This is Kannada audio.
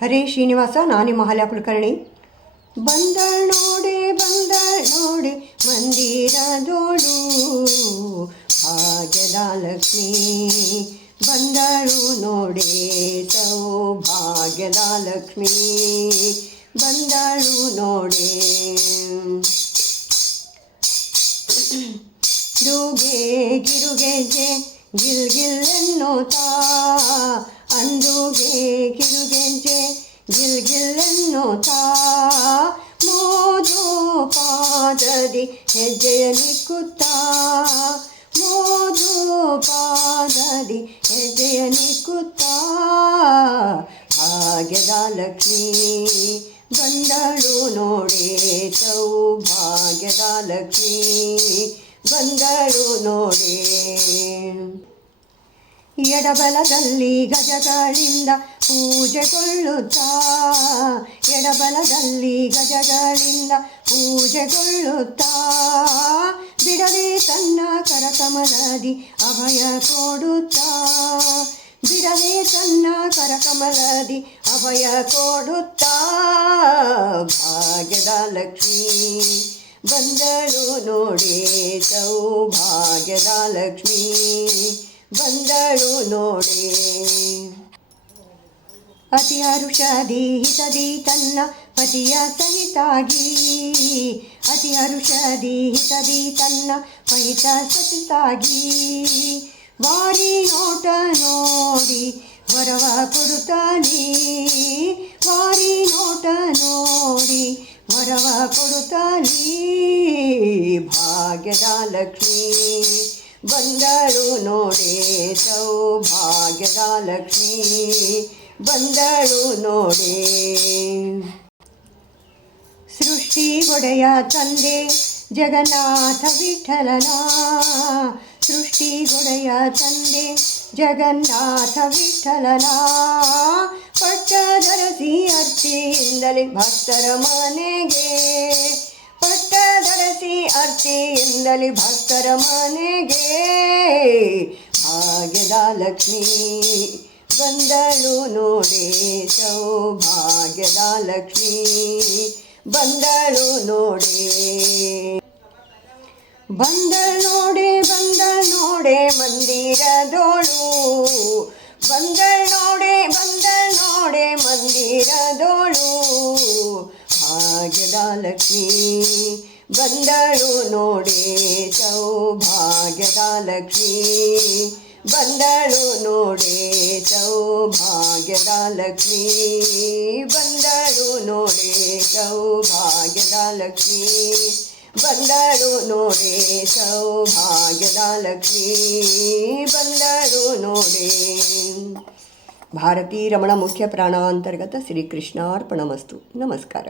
ಹರೇ ಶ್ರೀನಿವಾಸ, ನಾನು ಮಹಾಲಯ ಕುಲಕರ್ಣಿ ಬಂದ ನೋಡಿ ಬಂದ ನೋಡಿ ಮಂದಿರದೋಳು ಭಾಗ್ಯದ ಲಕ್ಷ್ಮೀ, ಬಂದಳು ನೋಡೆ ಸೌಭಾಗ್ಯದ ಲಕ್ಷ್ಮೀ. ಬಂದಳು ನೋಡೆ. ದುಗೆ ಗಿರುಗೆಜೆ ಗಿಲ್ ಗಿಲ್ ಎನ್ನುತ್ತಾ ಅಂದುಗೆ ಕಿರುಗೆಂಜೆ ಗಿಲ್ ಗಿಲ್ ಎನ್ನುತ್ತಾ ಮೋದು ಪಾದದಿ ಹೆಜ್ಜೆಯ ನಿಕ್ಕುತ್ತಾ ಮೋದು ಪಾದದಿ ಹೆಜ್ಜೆಯ ನಿಕ್ಕುತ್ತಾ ಭಾಗ್ಯದ ಲಕ್ಷ್ಮೀ ಬಂದಳು ನೋಡೆ ಸೌಭಾಗ್ಯದ ಲಕ್ಷ್ಮೀ ಬಂದಳು ನೋಡಿ. ಎಡಬಲದಲ್ಲಿ ಗಜಗಳಿಂದ ಪೂಜೆಗೊಳ್ಳುತ್ತಾ ಎಡಬಲದಲ್ಲಿ ಗಜಗಳಿಂದ ಪೂಜೆಗೊಳ್ಳುತ್ತಾ ಬಿಡದೆ ತನ್ನ ಕರಕಮಲದಿ ಅಭಯ ಕೊಡುತ್ತಾ. ಬಿಡದೆ ತನ್ನ ಕರಕಮಲದಿ ಅಭಯ ಕೊಡುತ್ತಾ. ಭಾಗ್ಯದ ಲಕ್ಷ್ಮೀ. ಬಂದಳು ನೋಡಿ ಸೌಭಾಗ್ಯದ ಲಕ್ಷ್ಮಿ ಬಂದಳು ನೋಡಿ ಅತಿ ಹರುಷದಿ ಹಿತದಿ ತನ್ನ ಪತಿಯ ಸಹಿತಾಗಿ. ಅತಿ ಹರುಷದಿ ಹಿತದಿ ತನ್ನ ಪಹಿತ ಸಹಿತಾಗಿ. ವಾರಿ ನೋಟ ನೋಡಿ ವರವ ಕೊಡುತ್ತಾನೆ ವಾರಿ ನೋಟ ನೋಡಿ ವರವ ಕೊಡುತ್ತಾನೆ ಭಾಗ್ಯದ ಲಕ್ಷ್ಮೀ. ಬಂದಳು ನೋಡೇ ಸೌಭಾಗ್ಯದ ಲಕ್ಷ್ಮೀ. ಬಂದಳು ಸೃಷ್ಟಿ ಒಡೆಯ ತಂದೆ ಜಗನ್ನಾಥ ವಿಠಲನ. ಸೃಷ್ಟಿಗೊಡೆಯ ತಂದೆ ಜಗನ್ನಾಥ ವಿಠಲನ. ಪಟ್ಟದರಸಿ ಅರ್ತಿಯಿಂದಲೇ ಭಕ್ತರ ಮನೆಗೆ, ಪಟ್ಟ ಧರಿಸಿ ಅರ್ತಿಯಿಂದಲೇ ಭಕ್ತರ ಮನೆಗೆ. ಭಾಗ್ಯದ ಲಕ್ಷ್ಮೀ, ಬಂದಳು ನೋಡೆ ಸೌಭಾಗ್ಯದ ಲಕ್ಷ್ಮೀ, ಬಂದಳು ನೋಡೆ. ಬಂದ ನೋಡಿ ಬಂದ ನೋಡೆ ಮಂದಿರದೋಳು. ಬಂದ ನೋಡೆ, ಬಂದಳ್ ನೋಡೆ ಮಂದಿರದೋಳು. ಭಾಗ್ಯದ ಲಕ್ಷ್ಮೀ ಬಂದಳು ನೋಡೆ ಸೌಭಾಗ್ಯದ ಲಕ್ಷ್ಮೀ ಬಂದಳು ನೋಡೆ ಸೌಭಾಗ್ಯದ ಲಕ್ಷ್ಮೀ ಬಂದಳು ನೋಡೆ ಸೌಭಾಗ್ಯದ ಲಕ್ಷ್ಮೀ ಬಂದಳು ನೋಡೆ ಸೌಭಾಗ್ಯದ ಲಕ್ಷ್ಮಿ ಬಂದರು ನೋಡೆ भारती रमण मुख्य प्राणांतर्गत श्रीकृष्णार्पणमस्तू. नमस्कार.